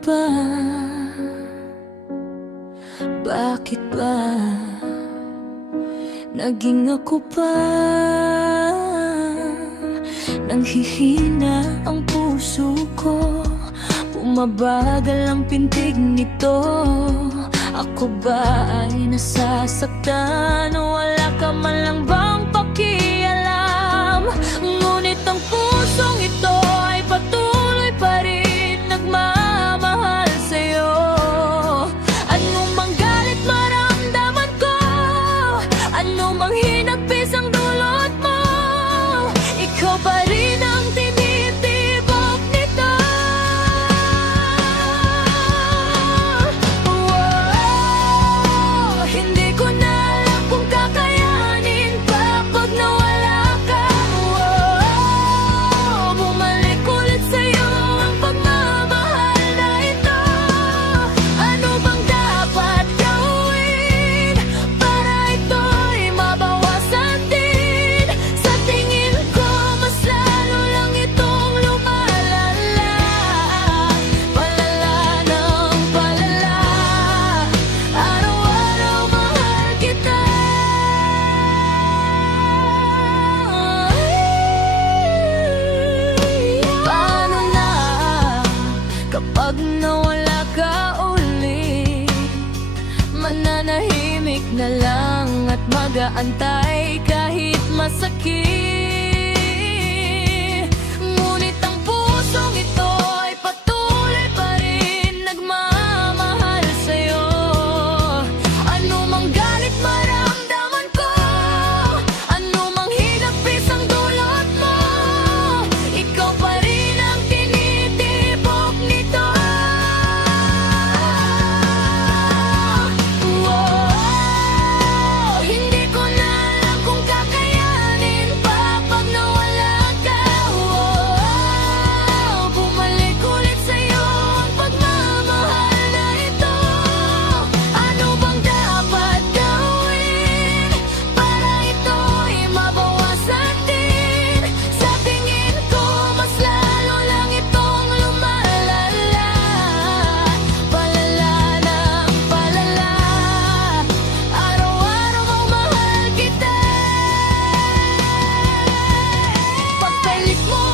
ba? Bakit ba naging ako pa? Nanghihina ang puso ko, bumabagal ang pintig nito. Ako ba ay nasasaktan? Wala ka man lang bang pakialam? Ngunit ang pusong ito ay patuloy pa rin nagmamahal sa'yo. Anumang galit maramdaman ko, anumang hinagpis ang dulot mo, ikaw pa rin ang tinitibok nito. Wow, hindi ko na alam kung kakayanin pa pag nawala ka. Wow, bumalik ulit sa'yo ang pagmamahal na ito. Ano bang dapat gawin para ito'y mabawasan din? Sa tingin ko mas lalo lang itong lumalala, palala ng palala. Araw-araw mahal kita. Paano na kapag nawala ka uli? Mananahimik na lang at mag-aantay kahit masakit. Ngunit ang pusong ito ay patuloy pa rin nagmamahal sa'yo. Anumang galit maramdaman ko, anumang hinagpis ang dulot mo, ikaw pa rin ang tinitibok nito. Wow, hindi ko na alam kung kakayanin pa pag nawala ka. Wow, bumalik ulit sa'yo ang pagmamahal na ito. Ano bang dapat gawin para ito'y mabawasan din? Sa tingin ko mas lalo lang itong lumalala, palala ng palala. Araw-araw ang mahal kita. Pagpalit mo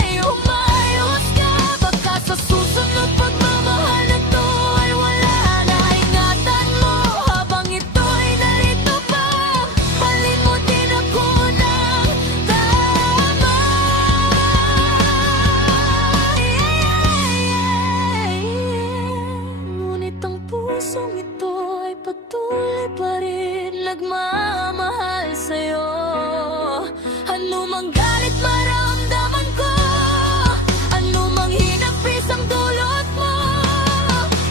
ay umayos ka, baka sa susunod pagmamahal na to ay wala na. Ingatan mo habang ito'y narito pa, halin mo din ako ng tama. Ngunit ang pusong ito ay patuloy pa rin nagmamahal sa'yo. Anumang galit maramdaman ko, anumang hinagpis ang dulot mo,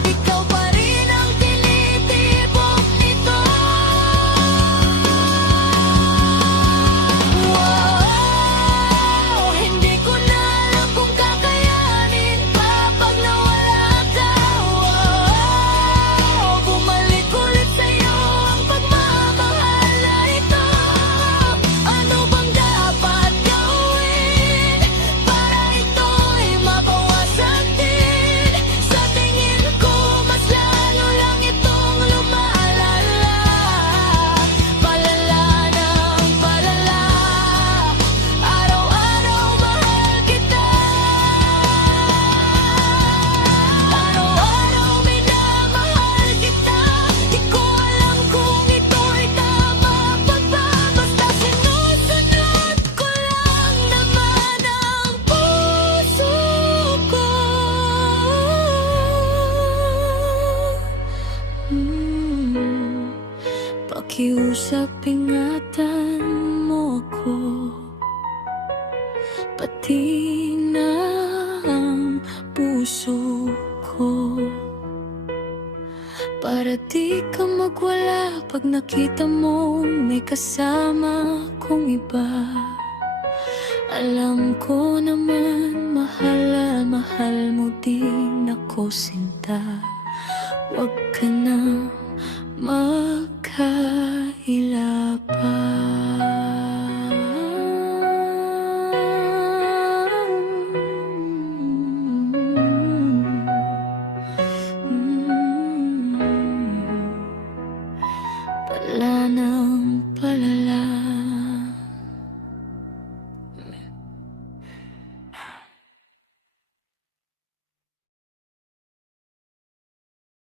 ikaw pa rin ang tinitibok nito. Wow, hindi ko na alam kung kakayanin pa pag nawala ka. Wow, bumalik ulit sa'yo ang pagmamahal na ito. Ano bang dapat gawin para ito'y mabawasan din? Sa tingin ko mas lalo lang itong lumalala, palala ng palala. Araw-araw mahal kita. Araw-araw minamahal kita. Di ko alam kung ito'y tama pa ba, basta sinusunod ko lang naman ang puso ko. Pakiusap, ingatan mo ako, pati na ang puso ko, para di ka magwala pag nakita mo may kasama kong iba. Alam ko naman mahal mo din ako, sinta. Huwag ka na magka